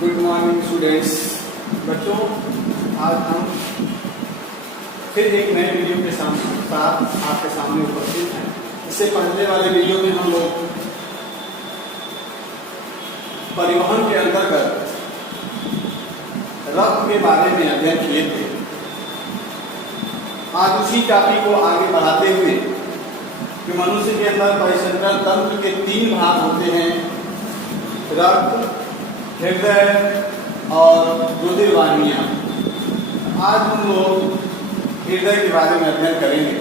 Good morning students. बच्चों, आज हम फिर एक नए वीडियो के साथ आपके सामने उपस्थित हैं। इससे पहले वाले वीडियो में हम लोग परिवहन के अंतर्गत रक्त के बारे में अध्ययन किए थे। आज उसी टॉपिक को आगे बढ़ाते हुए कि मनुष्य के अंदर परिसंचरण तंत्र के 3 भाग होते हैं, रक्त, हृदय और रुधिर वाहिनियां। आज हम लोग हृदय के बारे में अध्ययन करेंगे।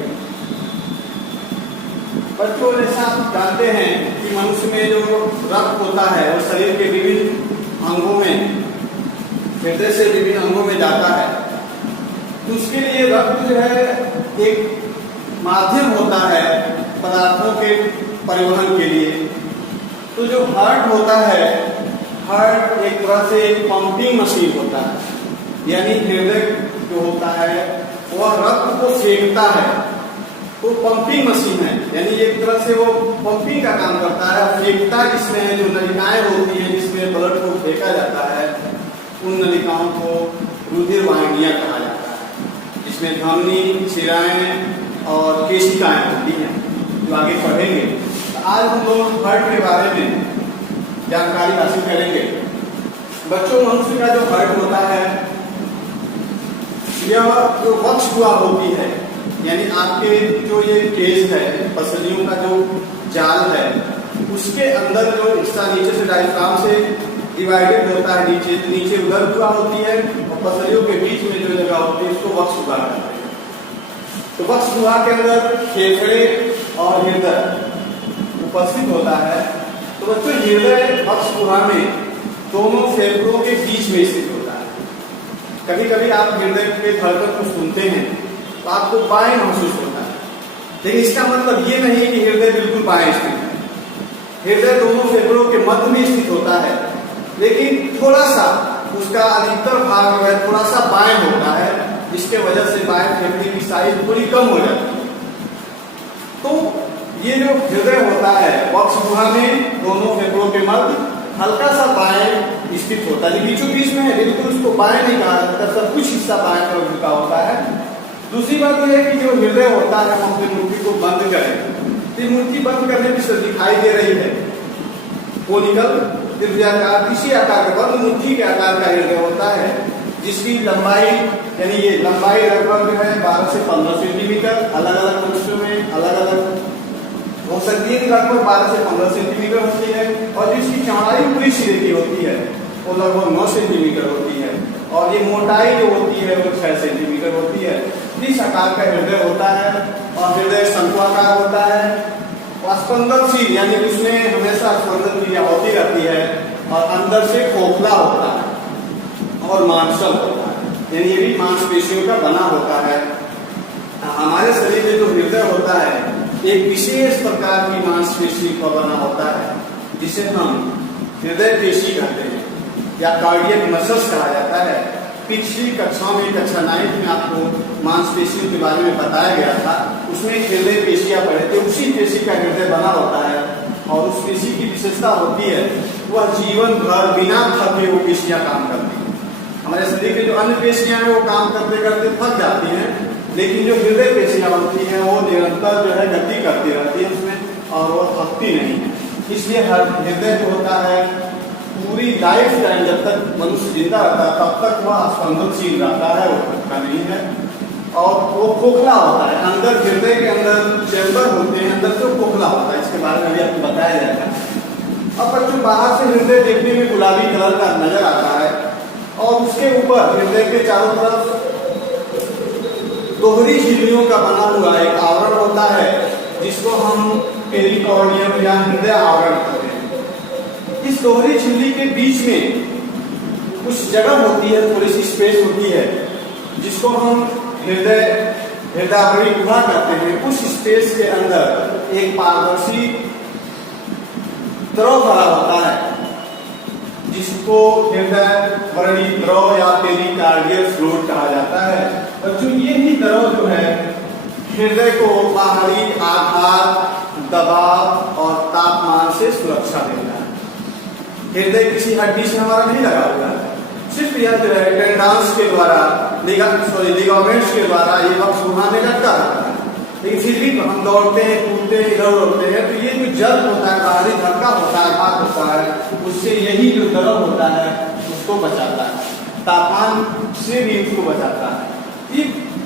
बच्चों, जैसा आप जानते हैं कि मनुष्य में जो रक्त होता है वो शरीर के विभिन्न अंगों में, हृदय से विभिन्न अंगों में जाता है। तो उसके लिए रक्त जो है एक माध्यम होता है पदार्थों के परिवहन के लिए। तो जो हार्ट होता है, हार्ट एक तरह से पंपिंग मशीन होता है, यानी हृदय जो होता है वह रक्त को फेंकता है। तो पंपिंग मशीन है, यानी एक तरह से वो पंपिंग का काम करता है। फेंकता जिसमें है, जो नलिकाएं होती हैं जिसमें ब्लड को फेंका जाता है, उन नलिकाओं को रुधिर वाहिनियां कहा जाता है, जिसमें धमनी, शिराएं और केशिकाएं होती हैं, जो आगे पढ़ेंगे। तो आज हम लोग हार्ट के बारे में जानकारी हासिल करेंगे। बच्चों, मनुष्य का जो हार्ट होता है यह जो वक्ष हुआ होती है, यानी आपके जो ये केस है, पसलियों का जो जाल है, उसके अंदर जो हिस्सा नीचे से डायफ्राम से डिवाइडेड होता है, नीचे उधर हुआ होती है, और पसलियों के बीच में जो जगह होती है उसको वक्ष हुआ कहते हैं। तो वक्ष हुआ के अंदर फेफड़े और हृदय उपस्थित होता है। तो बच्चों, हृदय वक्ष गुहा में दोनों फेफड़ों के बीच में स्थित होता है। कभी कभी आप हृदय के धड़कन को सुनते हैं तो आपको बाएं महसूस होता है, लेकिन इसका मतलब ये नहीं कि हृदय बिल्कुल बाएं स्थित है। हृदय दोनों फेफड़ों के मध्य में स्थित होता है, लेकिन थोड़ा सा उसका अधिकतर भाग है थोड़ा सा बाएं होता है, जिसके वजह से बाएं फेफड़े की साइज थोड़ी कम हो जाती है। तो ये जो हृदय होता है वक्ष गुहा में दोनों फेफड़ों के मध्य हल्का सा बाएं स्थित होता है, बीचों बीच में है, बिल्कुल उसको बाएं नहीं कहा जाता, सब कुछ हिस्सा बाएं तरफ झुका होता है। दूसरी बात यह है कि जो हृदय होता है, हम अपनी मूर्ति को बंद करें तो मूर्ति बंद करने की दिखाई दे रही है कोनिकल त्रिभुजाकार, इसी आकार का बंद मूर्ति के आकार का हृदय होता है, जिसकी लंबाई यानी ये लंबाई लगभग जो है 12 से 15 सेंटीमीटर, अलग अलग मनुष्यों में अलग अलग हो सकती है, लगभग 12 से 15 सेंटीमीटर होती है, और जिसकी चौड़ाई पूरी सिरे की होती है वो लगभग 9 सेंटीमीटर होती है, और ये मोटाई जो होती है वो 6 सेंटीमीटर होती है। इस आकार का हृदय होता है, और हृदय शंक्वाकार होता है, स्पंदनशील, यानी उसमें हमेशा स्पंदन क्रिया होती रहती है, और अंदर से खोखला होता है और मांसल होता है, यानी ये भी मांसपेशियों का बना होता है। हमारे शरीर में जो हृदय होता है एक विशेष प्रकार की मांसपेशी का बना होता है, जिसे हम हृदय पेशी कहते हैं या कार्डियक मसल्स कहा जाता है। पिछली कक्षाओं में, कक्षा 9 में आपको मांसपेशियों के बारे में बताया गया था, उसमें हृदय पेशियां पढ़े थे। उसी पेशी का हृदय बना होता है, और उस पेशी की विशेषता होती है वह जीवन भर बिना थके वो पेशियां काम करती है। हमारे शरीर के जो अन्य पेशियां हैं वो काम करते करते थक जाती हैं, लेकिन जो हृदय पेशियां होती हैं वो निरंतर जो है गति करती रहती है उसमें, और वो थकती नहीं है। इसलिए हर हृदय जो होता है पूरी लाइफ टाइम, जब तक मनुष्य जिंदा रहता है तब तक वह स्पंदनशील रहता है, वो थकता नहीं है, और वो खोखला होता है। अंदर हृदय के अंदर चैम्बर होते हैं, अंदर से खोखला होता है, इसके बारे में भी आपको बताया जाएगा। अब बच्चों, बाहर से हृदय देखने में गुलाबी कलर का नजर आता है, और उसके ऊपर हृदय के चारों तरफ दोहरी झिल्लियों का बना हुआ एक आवरण होता है, जिसको हम पेरिकार्डियम या हृदय आवरण कहते हैं। इस दोहरी झिल्ली के बीच में कुछ जगह होती है, थोड़ी सी स्पेस होती है, जिसको हम हृदयावरी गुहा कहते हैं। उस स्पेस के अंदर एक पारदर्शी द्रव भरा होता है, जिसको हृदय वर्णी द्रव या पेरिकार्डियल फ्लूइड कहा जाता है। बच्चों, ये ही द्रव जो है हृदय को बाहरी आघात, दबाव और तापमान से सुरक्षा देता है। हृदय किसी हड्डी से हमारा नहीं लगा हुआ है, सिर्फ यह जो है टेंडांस के द्वारा, लिगामेंट्स के द्वारा ये वक्त घुमाने लगता रहता है। लेकिन फिर भी हम दौड़ते हैं, कूदते हैं, इधर उड़ते हैं, तो ये जो जल होता है, बाहरी धक्का होता है, भाग होता है, उससे यही जो द्रव होता है उसको बचाता है, तापमान से भी उसको बचाता है। ये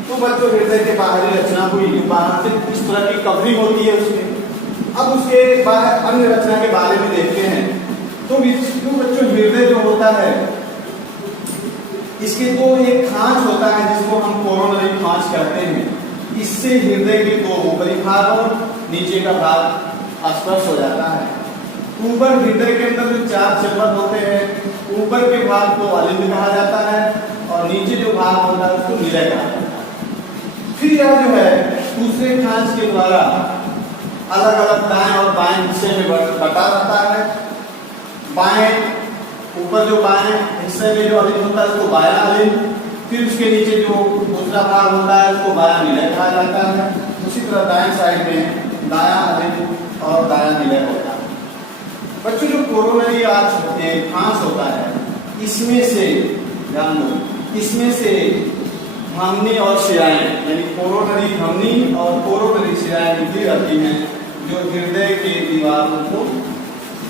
तो बच्चों हृदय के बाहरी रचना हुई, बाहर से इस तरह की कवरिंग होती है उसमें। अब उसके बाद अन्य रचना के बारे में देखते हैं। तो बच्चों हृदय जो होता है, इसके तो एक खांच होता है जिसको हम कोरोनरी खांच कहते हैं। इससे हृदय के दो ऊपरी भाग और नीचे का भाग स्पर्श हो जाता है। ऊपर हृदय के अंदर जो 4 चैम्बर होते हैं, ऊपर के भाग को अलिंद कहा जाता है और नीचे जो भाग होता है उसको निलय कहा जाता है। फिर यह जो है दूसरे खांच के द्वारा अलग अलग दाएं और बाएं हिस्से में बटा रहता है। बाएं ऊपर जो बाएं हिस्से में जो अलिंद होता है उसको बायां अलिंद, फिर उसके नीचे जो दूसरा भाग होता है उसको बायां निलय कहा जाता है। उसी तरह दाएं साइड में दायां अलिंद और दायां निलय होता है। बच्चों जो कोरोनरी आर्च होते हैं, खांच होता है, इसमें से ध्यान दो, इसमें से धमनी और शिराएं यानी कोरोनरी धमनी और कोरोनरी शिराएं निकली रहती हैं जो हृदय के दीवारों को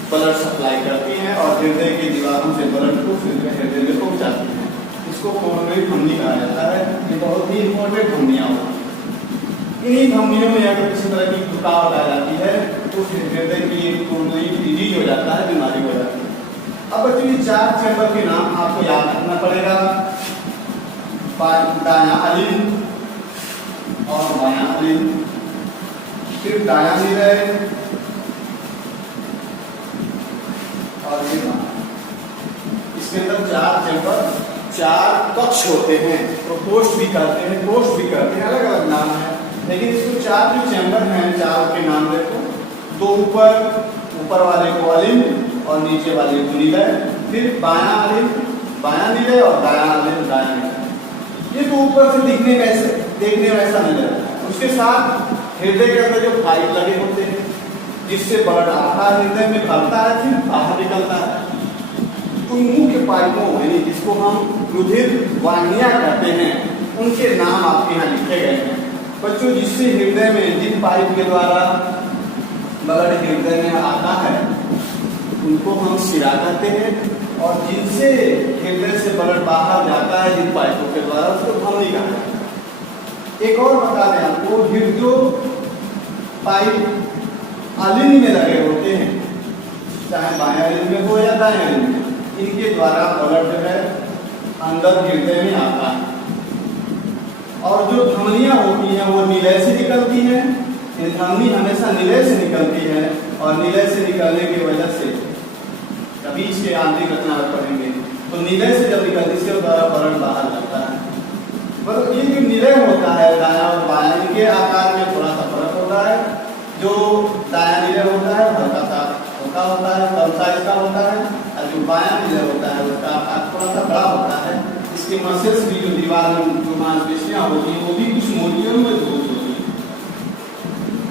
ब्लड सप्लाई करती हैं और हृदय के दीवारों से ब्लड को हृदय में पहुंचाती हैं। इसको कोरोनरी धमनी कहा जाता है। ये बहुत ही इंपॉर्टेंट धमनियां होती हैं। इन्हीं धमनियों में अगर किसी तरह की रुकावट आ जाती है तो फिर हृदय की कोरोनरी डिजीज हो जाता है, बीमारी हो जाती है। अब बच्चों ये 4 चैम्बर के नाम आपको याद रखना पड़ेगा। दायां अलिंद और बायां अलिंद, फिर दायां निलय और ये इसके अंदर 4 चैम्बर, 4 कक्ष होते हैं। प्रकोष्ठ भी कहते हैं, कोष्ठ भी कहते हैं, अलग अलग नाम है। लेकिन इसको 4 जो चैम्बर हैं, 4 के नाम देखो। 2 ऊपर वाले को अलिंद और नीचे वाले को निलय, फिर बायां अलिंद बायां निलय और दायां अलिंद दायां निलय। ये तो ऊपर से देखने वैसा नहीं रहता। उसके साथ हृदय के अंदर जो पाइप लगे होते हैं जिससे ब्लड आता है, हृदय में भरता है, फिर बाहर निकलता है। उन मुख्य पाइपों यानी जिसको हम रुधिर वाहिनियां कहते हैं, उनके नाम आपके यहाँ लिखे गए हैं। बच्चों जिससे हृदय में जिन पाइप के द्वारा ब्लड हृदय में आता है उनको हम शिरा कहते हैं, और जिनसे हृदय से ब्लड बाहर जाता है जिन पाइपों के द्वारा उसको धमनी कहा जाता है। एक और बता दें आपको, जो पाइप अलिंद में लगे होते हैं, चाहे बाएं अलिंद में हो या दाएं अलिंद में, इनके द्वारा ब्लड जो है अंदर हृदय में आता है। और जो धमनियां होती हैं वो निलय से निकलती हैं। धमनी हमेशा निलय से निकलती है और निलय से निकलने की वजह से कभी इसके आंतरिक रचना पढ़ेंगे तो निलय से जब निकलती है द्वारा ब्लड बाहर जाता है। मतलब ये जो निलय होता है दायां और बायां, इनके आकार में थोड़ा सा फर्क होता है। जो दायां निलय होता है हल्का सा छोटा होता है, कम साइज का होता है, और जो बायां निलय होता है उसका आकार थोड़ा सा बड़ा होता है। इसके मसल्स भी जो दीवार में जो मांसपेशियां होती हैं वो भी कुछ मोटी और मजबूत होती है।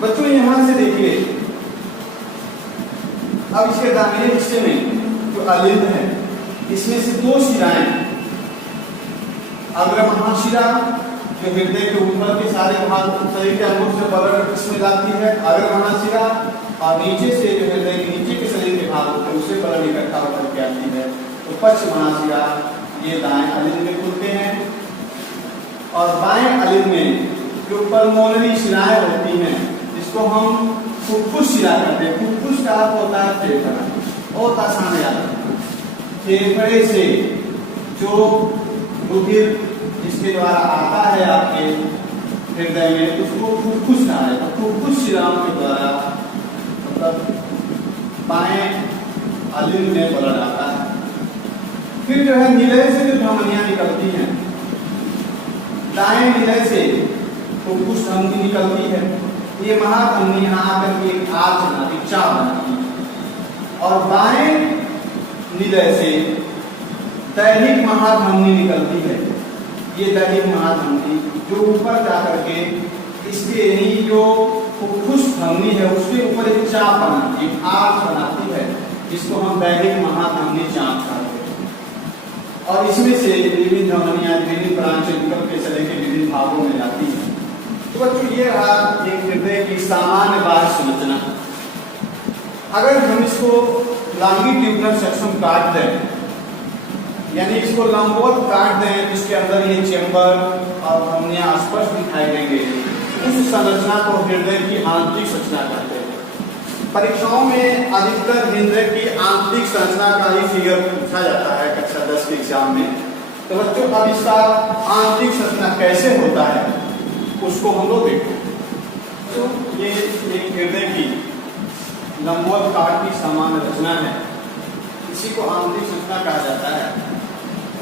बच्चों यहाँ से देखिए, अब इसके दाहिने हिस्से में जो अलिंद है इसमें से 2 शिराएं, अग्र महाशिरा जो हृदय के ऊपर के सारे भाग शरीर के अंगों से ब्लड इसमें जाती है, अग्र महाशिरा, और नीचे से जो हृदय के नीचे के शरीर के भाग होते हैं उससे ब्लड इकट्ठा होकर के आती है। तो पश्च महाशिरा ये दाएं अलिंद में खुलते हैं, और बाएं अलिंद में जो पल्मोनरी शिराएं होती हैं जिसको हम फुफ्फुस शिरा कहते हैं। फुफ्फुस का अर्थ होता है फेफड़ा, बहुत आसान है याद। फेफड़े से जो रुधिर जिसके द्वारा आता है आपके हृदय में उसको फुफ्फुस कहा है। तो फुफ्फुस शिराओं के द्वारा मतलब बाएं अलिंद में ब्लड आता है। फिर जो है निलय से जो धमनियां निकलती हैं, दाएं निलय से फुफ्फुस धमनी निकलती है। ये महाधमनी यहाँ आकर के एक आर्च बनाती, चाप बनाती है, और बाएं निलय से दैहिक महाधमनी निकलती है। ये दैहिक महाधमनी जो ऊपर जाकर के इसके जो फुफ्फुस धमनी है उसके ऊपर एक चाप बनाती है, आर्च बनाती है। जिसको हम दैहिक महाधमनी चाप कहते हैं। और इसमें से विभिन्न धमनियां विभिन्न ब्रांच निकल के चले के विभिन्न भागों में जाती है। तो बच्चों ये रहा एक हृदय की सामान्य बाह्य संरचना। अगर हम इसको लॉन्गिट्यूडिनल सेक्शन काट दें, यानी इसको लंबवत काट दें, तो इसके अंदर ये चेंबर और धमनियां स्पष्ट दिखाई देंगे। उस संरचना को हृदय की आंतरिक संरचना कहते हैं। परीक्षाओं में अधिकतर हृदय की आंतरिक संरचना का ही फिगर पूछा जाता है कक्षा 10 के एग्जाम में। तो बच्चों अब इसका आंतरिक संरचना कैसे होता है उसको हम लोग देखते हैं। तो ये एक हृदय की लंबवत काट की सामान्य रचना है, इसी को आंतरिक संरचना कहा जाता है।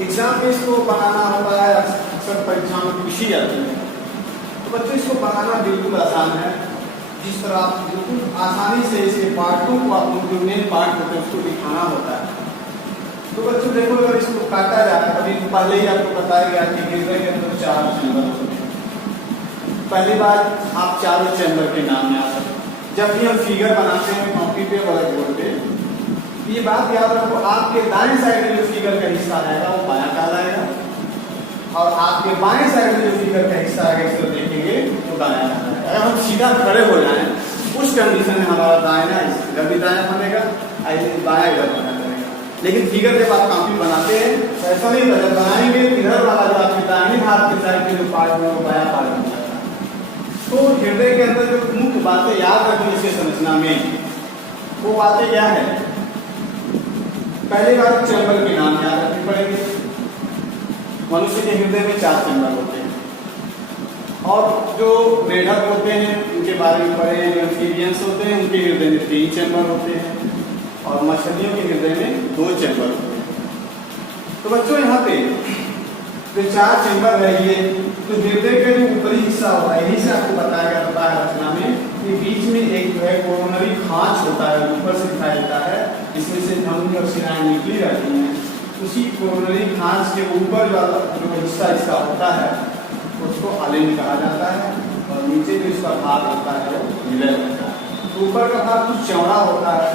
एग्जाम में इसको बनाना होता है, अक्सर परीक्षा में पूछी जाती है। तो बच्चों इसको बनाना बिल्कुल आसान है। जिस तरह आप बिल्कुल आसानी से इसके पार्टों को आपको जो मेन पार्ट होते हैं उसको दिखाना होता है। तो बच्चों देखो अगर इसको काटा जाए, अभी पहले ही आपको बताया गया कि हृदय के अंदर 4 चैम्बर होते हैं। पहली बात आप चारों चैम्बर के नाम याद रखें। जब भी हम फिगर बनाते हैं कॉपी पे ब्लैक बोर्ड पे, ये बात याद रखो, आपके दाएं साइड में जो फिगर का हिस्सा आएगा वो बायां कहलाएगा, और आपके बाएं साइड में जो फिगर का हिस्सा आएगा इसको देखेंगे तो दायां कहलाएगा। अगर हम सीधा खड़े हो जाएं उस कंडीशन में हमारा दाहिना इधर भी दायां बनेगा, बायां इधर बना करेगा। लेकिन फिगर जब आप कॉपी बनाते हैं तो ऐसा नहीं जब बनाएंगे इधर वाला जो आपके दाहिने हाथ के साइड के जो पार्ट है वो बायां पार्ट बन जाता है। तो हृदय के अंदर जो मुख्य बातें याद रखनी इसके संरचना में, वो बातें क्या है? पहली बात चैम्बर के नाम याद रखने पड़ेंगे। मनुष्य के हृदय में 4 चैम्बर होते हैं, और जो मेढक होते हैं उनके बारे में पढ़े हैं, एम्फीबियंस होते हैं उनके हृदय में 3 चैम्बर होते हैं, और मछलियों के हृदय में 2 चैम्बर होते हैं। तो बच्चों यहाँ पे जो 4 चैम्बर है ये, तो हृदय का जो ऊपरी हिस्सा होता है, यही से आपको बताया गया है रचना में कि बीच में एक जो है कोरोनरी खांच होता है, ऊपर से दिखाई देता है, इसमें से धमनी और शिराएं निकली रहती हैं। उसी कोरोनरी खांच के ऊपर वाला जो हिस्सा इसका होता है उसको अलिंद कहा जाता है, और नीचे जो इसका भाग होता है वो निलय होता है। तो ऊपर का भाग कुछ चौड़ा होता है।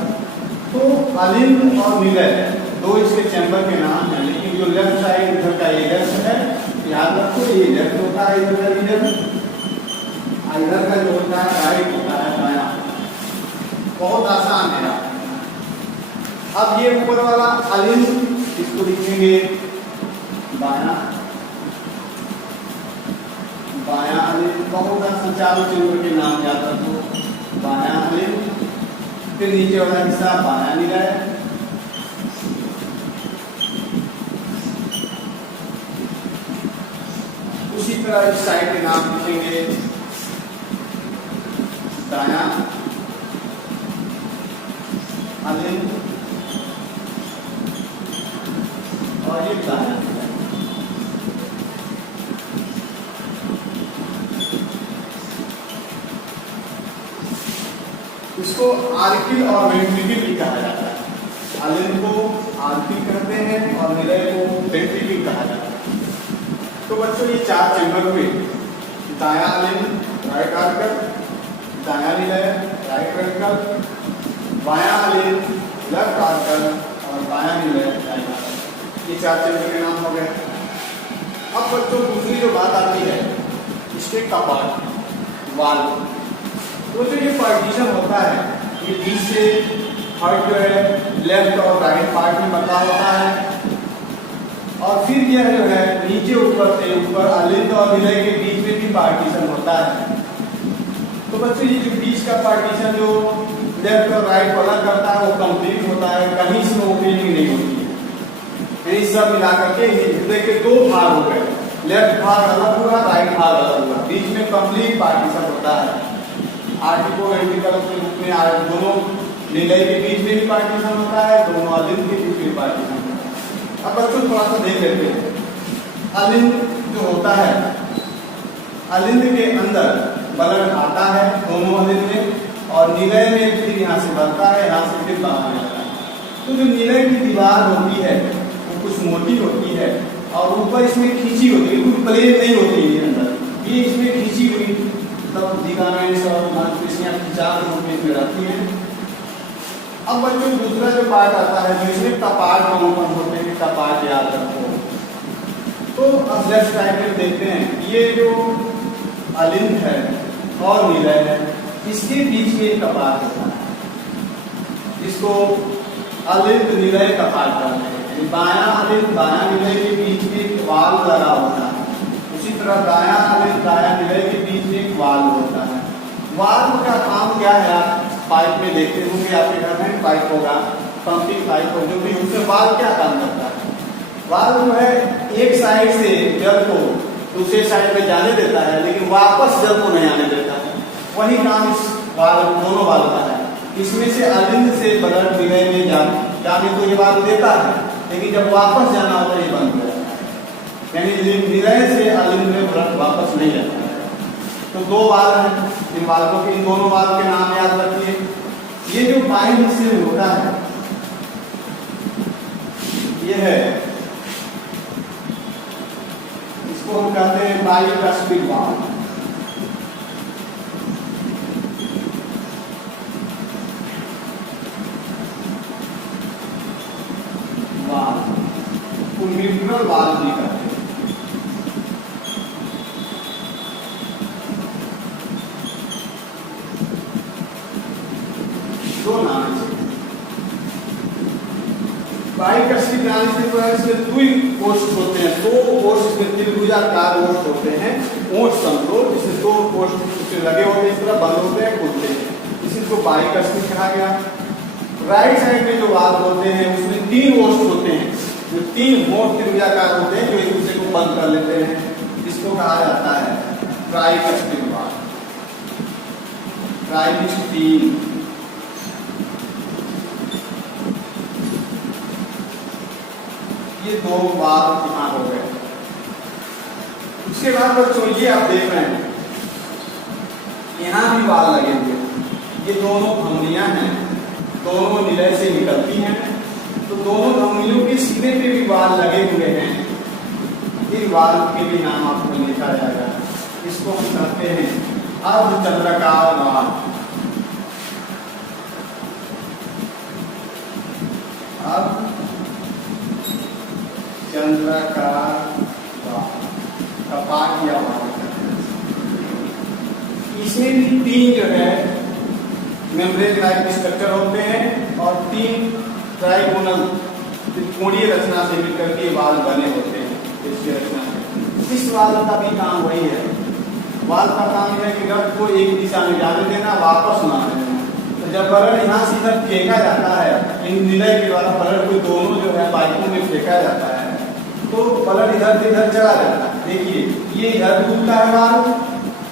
तो अलिंद और निलय 2 इसके चैम्बर के नाम हैं। लेकिन जो लेफ्ट साइड इधर का ये लेफ्ट है, याद रखो ये लेफ्ट होता है, इधर का जो होता है राइट होता है दायां। बहुत आसान है। अब ये ऊपर वाला अलिंद, इसको लिखेंगे बायां अलिंद। बहुत आसान, चारों चैम्बर के नाम याद रखो, बायां अलिंद। फिर नीचे वाला हिस्सा बायां निलय, उसी तरह इस साइड के नाम लिखेंगे दायां अलिंद और ये दायां। इसको आर्किल और वेंट्रिकल भी कहा जाता है। अलिंद को आर्किल कहते हैं और निलय को वेंट्रिकल कहा जाता है। तो बच्चों ये 4 चैम्बर हुए, दायां अलिंद राइट आर्कल, दायां निलय राइट वेंट्रिकल, बायां अलिंद लेफ्ट आर्कल और बायां निलय राइट आर्कल। ये 4 चैम्बर के नाम हो गए। अब बच्चों दूसरी जो बात आती है इसके कपाट वाल्व। तो जो ये पार्टीशन होता है ये बीच से हार्ट जो है लेफ्ट और राइट पार्ट में बटा होता है, और फिर यह जो है नीचे ऊपर से ऊपर अलिंद और निलय के बीच में भी पार्टीशन होता है। तो बच्चों ये जो बीच का पार्टीशन जो लेफ्ट और राइट वाला करता है वो कंप्लीट होता है, कहीं इसमें ओपनिंग नहीं होती है। यानी सब मिला करके हृदय के 2 भाग हो गए, लेफ्ट भाग अलग हुआ, राइट भाग अलग हुआ, बीच में कंप्लीट पार्टीशन होता है। आर्टिको वेंट्रिकल के रूप में दोनों निलय के बीच में भी पार्टीशन होता है, दोनों अलिंद के बीच में पार्टीशन होता है। अब बच्चों थोड़ा सा देख लेते हैं। अलिंद जो होता है, अलिंद के अंदर ब्लड आता है दोनों अलिंद में, और निलय में फिर यहाँ से बढ़ता है, यहाँ से फिर बाहर जाता है। तो जो निलय की दीवार होती है वो कुछ मोटी होती है, और ऊपर इसमें खींची होती है, बिल्कुल प्लेन नहीं होती है अंदर, ये इसमें खींची हुई मतलब लिगामेंट्स और मांसपेशियां खिंचाव रूप में रहती हैं। अब बच्चों दूसरा जो पार्ट आता है, जो इसमें कपाट कौन कौन होते हैं, कपाट याद रखो। तो अब लेफ्ट साइड में देखते हैं, ये जो अलिंद है और निलय है, इसके बीच में एक कपाट होता है, इसको अलिंद निलय कपाट कहते हैं। बायां अलिंद बायां निलय के बीच में एक वाल लगा होता है, उसी तरह दायां अलिंद दायां निलय के बीच में एक वाल होता है। वाल का काम क्या है, आप पाइप में देखते होंगे, आपके घर में पाइप होगा, पंपिंग पाइप हो, जो भी उसमें वाल क्या काम करता है, वाल जो है एक साइड से जल को दूसरे साइड में जाने देता है, लेकिन वापस जल को नहीं आने देता है। वही काम इस वाल दोनों वाल का है। इसमें से अलिंद से ब्लड निलय में जाने को ये वाल देता है, लेकिन जब वापस जाना होता है ये बंद हो जाता है, यानी निलय से अलिंद में ब्लड वापस नहीं जाता है। तो दो वाल हैं, इन वालों के, इन दोनों वाल के नाम याद रखिए। ये जो बाएं हिस्से में होता है, ये है, इसको हम कहते हैं बाइकस्पिड वाल। न्यूट्रल वाल भी कहते हैं। दो नाम से बाइकस्पिड नाम से जो है, इसमें दो पोस्ट होते हैं, दो पोस्ट में त्रिभुजाकार पोस्ट होते हैं, ओट समझो, जिसमें दो पोस्ट लगे होते हैं, इस तरह बंद होते हैं, खुलते हैं, इसी को बाइकस्पिड कहा गया। राइट साइड में जो वाल होते हैं उसमें तीन पोस्ट होते हैं, जो तीन मोट त्रिभुजाकार होते हैं, जो एक दूसरे को बंद कर लेते हैं, इसको कहा जाता है ट्राइकस्पिड वाल। ट्राइकस्पिड ये दो वाल यहाँ हो गए। उसके बाद बच्चों ये आप देख रहे हैं, यहाँ भी वाल लगे हुए, ये दोनों धमनियां हैं, दोनों निलय से निकलती हैं, तो दोनों धमनियों के सीने पे भी वाल लगे हुए हैं। इन वाल के भी नाम आपको लिखा जाएगा। इसको हम कहते हैं अर्धचंद्राकार वाल। अर्धचंद्राकार वाल, कपाट या वाल। इसमें भी तीन जो है मेम्ब्रेन टाइप स्ट्रक्चर होते हैं और तीन ट्राइगोनल त्रिकोणीय रचना से मिलकर के वाल बने होते हैं। इसकी रचना से इस वाल का भी काम वही है। वाल का काम है कि रक्त को एक दिशा में जाने देना, वापस ना आने देना। तो जब ब्लड यहाँ से इधर फेंका जाता है, इन निलय के द्वारा ब्लड को दोनों जो है पाइपों में फेंका जाता है, तो ब्लड इधर से इधर चला जाता है। देखिए ये इधर खुलता है वाल,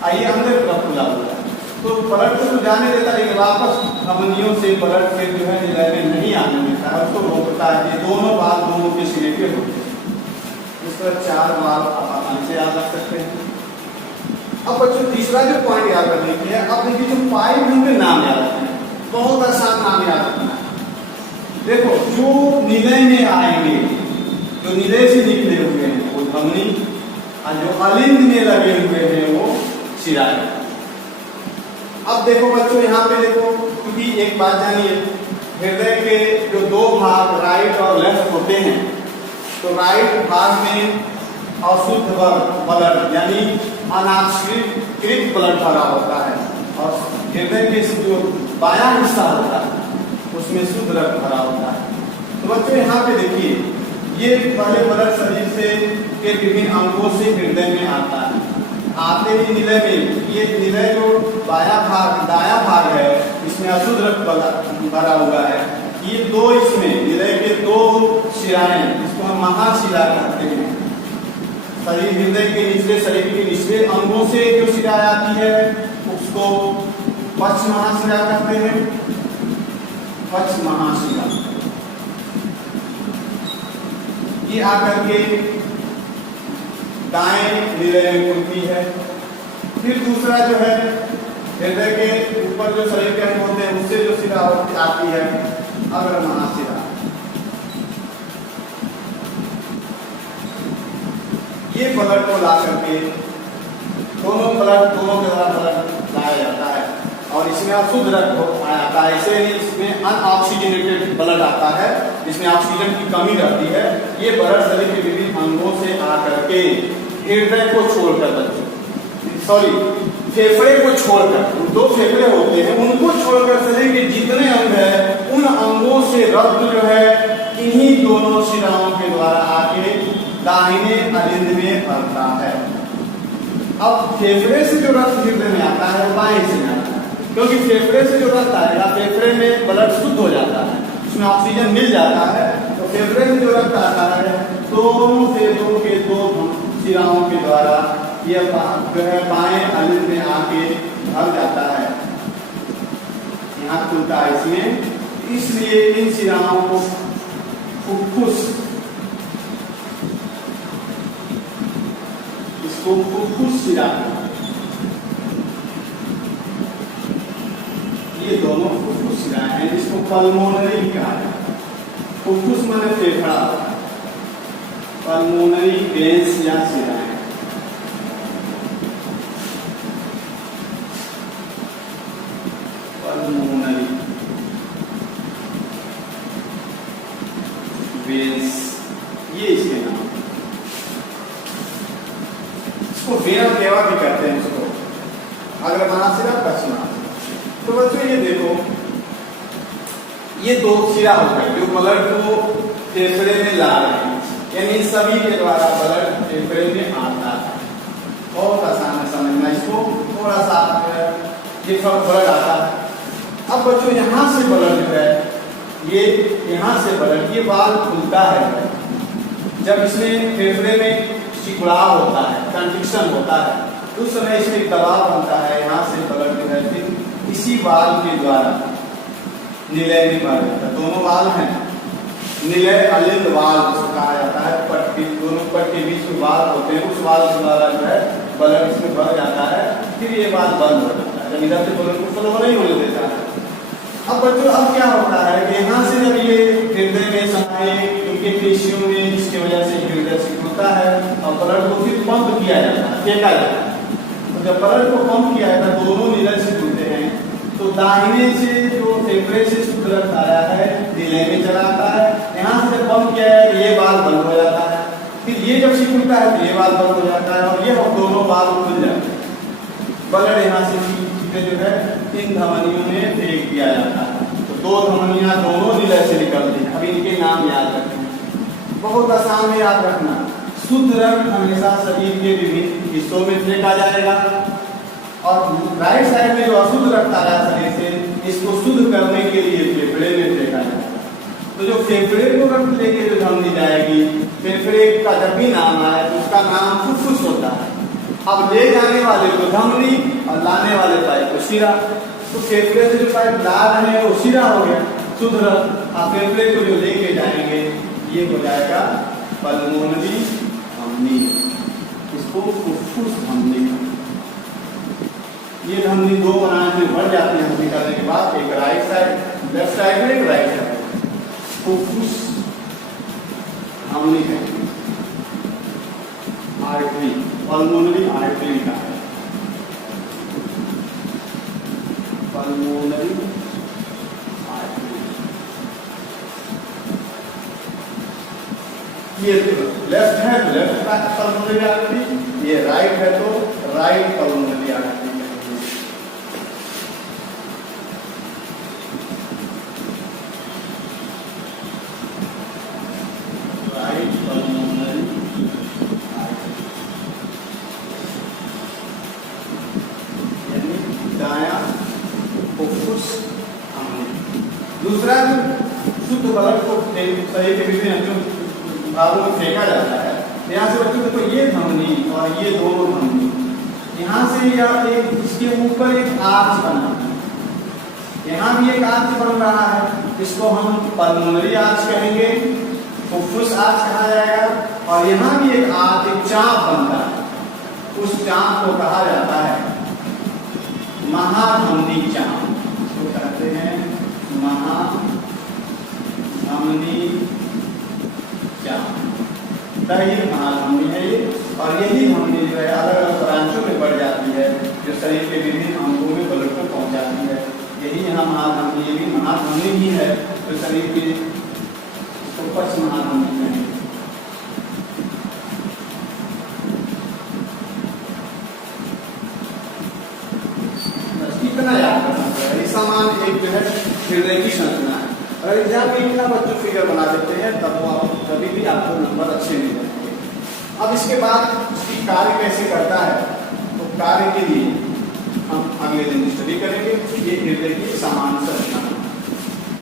आइए अंदर तरफ खुला हुआ है, तो ब्लड को तो जाने देता है, लेकिन वापस धमनियों से ब्लड फिर जो है निलय में नहीं आने देता है, उसको रोकता है। ये दोनों वाल दोनों के सिरे पे होते हैं। इस तरह चार वाल आप आसानी से याद रख सकते हैं। अब बच्चों तीसरा जो पॉइंट याद रखने के लिए, अब देखिए जो पाइप उनके नाम याद रखना है, बहुत आसान नाम याद रखना है। देखो जो निलय में आएंगे, जो निलय से निकले हुए हैं वो धमनी, और जो अलिंद में लगे हुए हैं वो शिराएं। अब देखो बच्चों यहाँ पे देखो, क्योंकि एक बात जानिए, हृदय के जो दो भाग राइट और लेफ्ट होते हैं, तो राइट भाग में अशुद्ध ब्लड यानी अनाक्षरित ब्लड भरा होता है, और हृदय के जो बायां हिस्सा होता है उसमें शुद्ध रक्त भरा होता है। तो बच्चों यहाँ पे देखिए, ये पहले ब्लड शरीर से के विभिन्न अंगों से हृदय में आता है। आते ही निलय में, ये निलय जो बायां भाग दायां भाग है, इसमें अशुद्ध रक्त भरा हुआ है। ये दो इसमें निलय के दो शिराएं, इसको हम महाशिरा कहते हैं। शरीर हृदय के निचले शरीर के निचले अंगों से जो शिरा आती है उसको पक्ष महाशिरा कहते हैं। पक्ष महाशिरा ये आकर के दाएं निलय में खुलती है। फिर दूसरा जो है हृदय के ऊपर जो शरीर के अंग होते हैं उससे जो शिरा आती है अग्र महाशिरा। ये ब्लड को ला करके दोनों के द्वारा ब्लड लाया जाता है। और इसमें अशुद्ध रक्त आता है, इसे इसमें अनऑक्सीजनेटेड ब्लड आता है, जिसमें ऑक्सीजन की कमी रहती है। ये ब्लड शरीर के विभिन्न अंगों से आकर के हृदय को छोड़कर, फेफड़े को छोड़कर, दो फेफड़े होते हैं, उनको छोड़कर शरीर के जितने अंग है उन अंगों से रक्त जो है इन्हीं दोनों शिराओं के द्वारा आके दाहिने अलिंद में भरता है। अब फेफड़े से जो रक्त हृदय में आता है वो बाएं से आता है, क्योंकि फेफड़े से जो रक्त आएगा फेफड़े में ब्लड शुद्ध हो जाता है, उसमें ऑक्सीजन मिल जाता है। तो फेफड़े से जो रक्त आता है दोनों फेफड़ों के दो शिराओं के द्वारा यह जो है बाएं अलिंद में आके भर जाता है, यहाँ खुलता है इसमें। इसलिए इन शिराओं को फुफ्फुस, इसको फुफ्फुस शिरा, ये दोनों फुफ्फुस शिरा हैं, इसको पल्मोनरी कहा है। फुफ्फुस माने फेफड़ा, पल्मोनरी वेंस या शिराएं। पल्मोनरी वेंस, ये इसके नाम। इसको वेना केवा भी कहते हैं, इसको अग्रनासिका पश्चिमासिका। तो बच्चों ये देखो, ये दो शिरा हो गए जो ब्लड को फेफड़े में ला रहे हैं, यानी सभी के द्वारा ब्लड फेफड़े में आता है। बहुत आसान है समझना, इसको थोड़ा सा ये ब्लड आता है। अब बच्चों यहाँ से ब्लड जो है, ये यहाँ से ब्लड, ये वाल्व खुलता है जब इसमें फेफड़े में सिकुड़ाव होता है, कंस्ट्रिक्शन होता है, तो उस समय इसमें दबाव बनता है, यहाँ से ब्लड जो है फिर इसी वाल्व के द्वारा निलय में भर जाता है। दोनों वाल्व हैं, निलय अलिंद वाल्व जिसको कहा जाता है, पट्टी, दोनों पट के बीच में वाल्व होते हैं, उस वाल्व के द्वारा जो है ब्लड इसमें भर जाता है, फिर ये वाल्व बंद हो जाता है, जब इधर से ब्लड को फ्लो नहीं होने देता है। अब बच्चों अब क्या होता है कि यहाँ से जब ये हृदय में समाये इनके पेशियों में, जिसकी वजह से हृदय सिकुड़ता है और ब्लड को फिर पंप किया जाता है, फेंका जाता है। तो जब ब्लड को पंप किया जाता है, दोनों निलय सिकुड़ते हैं, तो दाहिने से जो फेफड़े से शुद्ध रक्त आया है निलय में चला आता है, यहाँ से जब पंप किया है तो ये वाल्व बंद हो जाता है, फिर ये जब सिकुड़ता है तो ये वाल्व बंद हो जाता है, और ये दोनों वाल्व खुल जाते हैं। ब्लड यहाँ से जो है इन धमनियों में फेंक दिया जाता है, तो दो धमनियां दोनों निलय से निकलती हैं। अब इनके नाम याद रखें, बहुत आसान है याद रखना। शुद्ध रक्त हमेशा शरीर के विभिन्न हिस्सों में फेंका जाएगा, और राइट साइड में जो अशुद्ध रक्त आ रहा है शरीर से, इसको शुद्ध करने के लिए फेफड़े में फेंका जाएगा। तो जो फेफड़े को रक्त लेके जो धमनी जाएगी, फेफड़े का जब भी नाम आए तो उसका नाम फुफ्फुस होता है। अब ले जाने वाले को धमनी और लाने वाले पाइप को शिरा, तो फेफड़े से जो पाइप ला रहे हैं वो शिरा हो गया शुद्ध रक्त, और फेफड़े को जो लेके जाएंगे ये हो जाएगा पल्मोनरी धमनी, इसको फुफ्फुस धमनी। ये धमनी दो बनाने में बढ़ जाती है निकालने के बाद, एक राइट साइड, लेफ्ट साइड में, एक राइट साइड, फुफ्फुस धमनी है। आर्टरी, पल्मोनरी आर्टरी का है, पल्मोनरी आर्टरी। ये लेफ्ट है तो लेफ्ट का पल्मोनरी आर्टरी, ये राइट है तो राइट पल्मोनरी आर्टरी। दूसरा शुद्ध ब्लड को शरीर के विभिन्न भागों में फेंका जाता है। यहाँ से बच्चों देखो ये धमनी और ये दोनों धमनी, यहाँ से या एक इसके ऊपर एक आर्च बना है, यहाँ भी एक आर्च बन रहा है, इसको हम पल्मोनरी आर्च कहेंगे, फुफ्फुस आर्च कहा जाएगा। और यहाँ भी एक आर्च, एक चाप बनता है, उस चाप को कहा जाता है महाधमनी चाप, उसको कहते हैं महाधमनी चाप। ये महाधमनी है ये, और यही धमनी जो है अलग अलग ब्रांचों में बढ़ जाती है, जो शरीर के विभिन्न अंगों में ब्लड को पहुंचाती है। यही यहाँ महाधमनी, ये भी महाधमनी ही है, तो शरीर के ऊपर से महाधमनी है। बस इतना याद करना पड़ेगा। इस समान एक जो है हृदय की संरचना है। अगर एग्जाम में इतना बच्चों फिगर बना देते हैं तब वो आप कभी भी आपको नंबर अच्छे मिल जाएंगे। अब इसके बाद इसकी कार्य कैसे करता है, तो कार्य के लिए हम अगले दिन स्टडी करेंगे। ये हृदय की सामान्य संरचना।